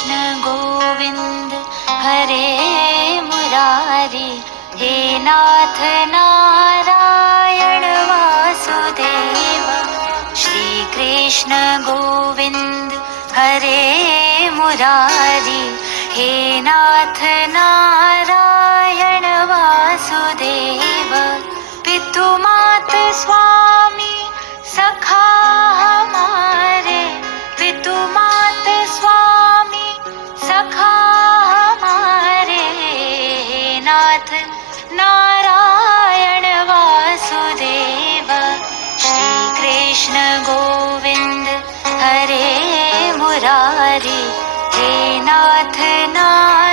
कृष्ण गोविंद हरे मुरारी, हे नाथ नारायण वासुदेव। श्री कृष्ण गोविंद हरे मुरारी, हे नाथ नारायण वासुदेव। पितु मात स्वामी सखा हमारे, पितु मात स्वामी सखा हमारे, नाथ नारायण वासुदेव। श्री कृष्ण गोविंद हरे मुरारी, हे नाथ नारायण